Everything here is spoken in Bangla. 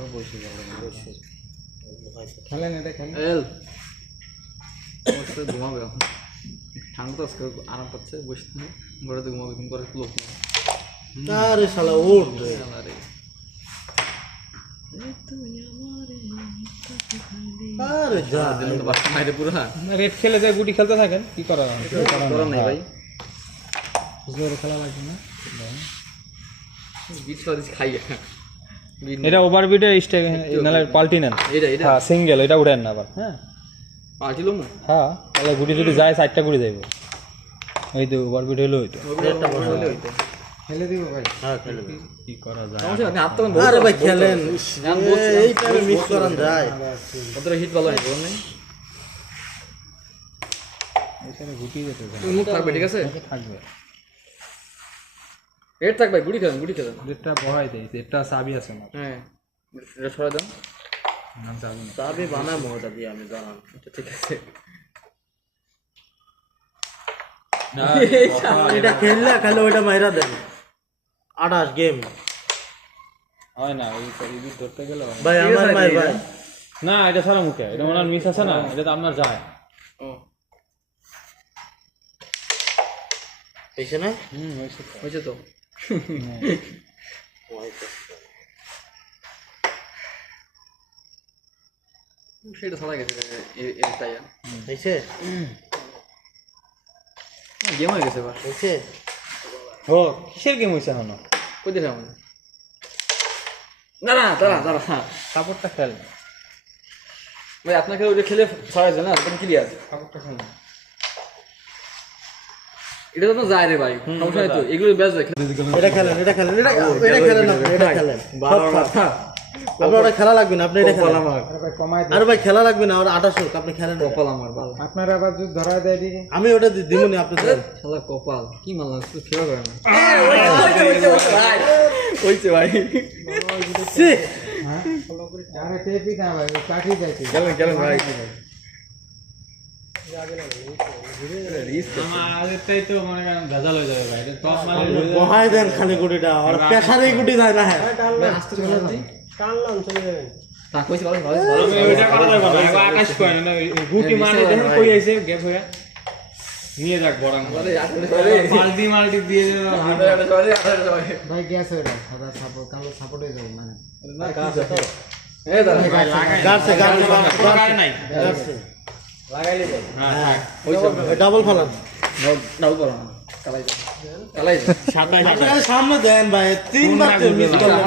আরো বসে যাবে বসে খেলেন এটা খেলেন এল ঘুমাবে এখন ঠান্ডা তো আজকে আরাম পাচ্ছে বসে ঘরে তো ঘুমাবে কিন্তু করে লোক আরে শালা ওঠ রে আরে যা দিলেন তো বাসা মাইরে পুরো রেড খেলে যায় গুটি খেলতে থাকেন কি করা করার নাই ভাই জোরে খেলা লাগবে না বিট সরিস খাই এটা ওভারবিটে স্টেক নালে পাল্টি নেন এটা এটা হ্যাঁ সিঙ্গেল এটা উড়েন না আবার হ্যাঁ পাঠিলাম না হ্যাঁ তাহলে গুটি যদি যায় সাইডটা গুটি যাইব এই তো ওভারবিট হলো হইতো একটা বসে হলে হইতো খেলে দিব ভাই হ্যাঁ খেলে দে কি করা যায় সমস্যা নেই হাত তো আরে ভাই খেলেন এই টাইমে মিস করান যায় ওদের হিট ভালো হইতো নাই এখানে গুটি যেতে মুখ থাকবে ঠিক আছে থাকবে রেড থাকবে গুড়ি খেলেন রেডটা বড়াই দেই রেডটা চাবি আছে না হ্যাঁ এটা ছড়া দেন না যাবে না চাবি বানাবো ওটা দিয়ে আমি জানান আচ্ছা ঠিক আছে এটা খেললে খালি ওইটা মাইরা দেন 28 গেম হয় না এই বিট ধরতে গেলে হয় না। ভাই আমার ভাই ভাই না এটা ছাড়া মুখে এটা ওনার মিস আছে না এটা তো আপনার যায় ও এসে না হয়েছে তো সেটা ছড়া গেছে এটাই এসে গেম হয়ে গেছে এবার এসে ও কিসের গেম হইছে এখন কই দেখে আমাদের দাঁড়া দাঁড়া দাঁড়া কাপড়টা খেল ভাই আপনাকে ওইটা খেলে ছড়াই যায় না একদম ক্লিয়ার কাপড়টা খেল এটা তো যায় রে ভাই সমস্যা নাই তো এগুলো বেশ যায় এটা খেলেন এটা খেলেন এটা খেলেন না এটা খেলেন আপনার ওটা খেলা লাগবে না আপনি এটা খেলেন ভাই কমাই আরে ভাই খেলা লাগবে না ওর 28 হোক আপনি খেলেন কপাল আমার ভালো আপনারা আবার যদি ধরা দেয় দিকে আমি ওটা দিমুনি আপনি দেন শালা কপাল কি মাল তুই ফেরা করে না হইছে ভাই সি হ্যাঁ ফলো করে আরে টেপি না ভাই কাটি যাইছে গেলেন ভাই আমাদেরটাই তো মনে করেন ভেজাল হয়ে যাবে ভাই এটা টপ মালে বহাই দেন খালি গুটিটা আর প্রেসারেই গুটি যায় না হ্যাঁ আস্তে চলে যাচ্ছি টানলাম চলে যাবেন তা কইছি ভালো ভালো আমি ওইটা করা যাবে না এবার আকাশ কয় না গুটি মারে দেখেন কই আইছে গ্যাপ হয়ে নিয়ে যাক বড় আরে আরে মাল্টি দিয়ে ভাই গ্যাস ওটা সাদা সাপোর্ট কালো সাপোর্ট হয়ে যাবে মানে না কাজ আছে এ দাঁড়া গাড়ছে লাগাই নাই গাড়ছে লাগাইলে হ্যাঁ ডাবল ফালান নাও করো কালাই কালাই সামনে দেন ভাই তিনবার মিস করলেন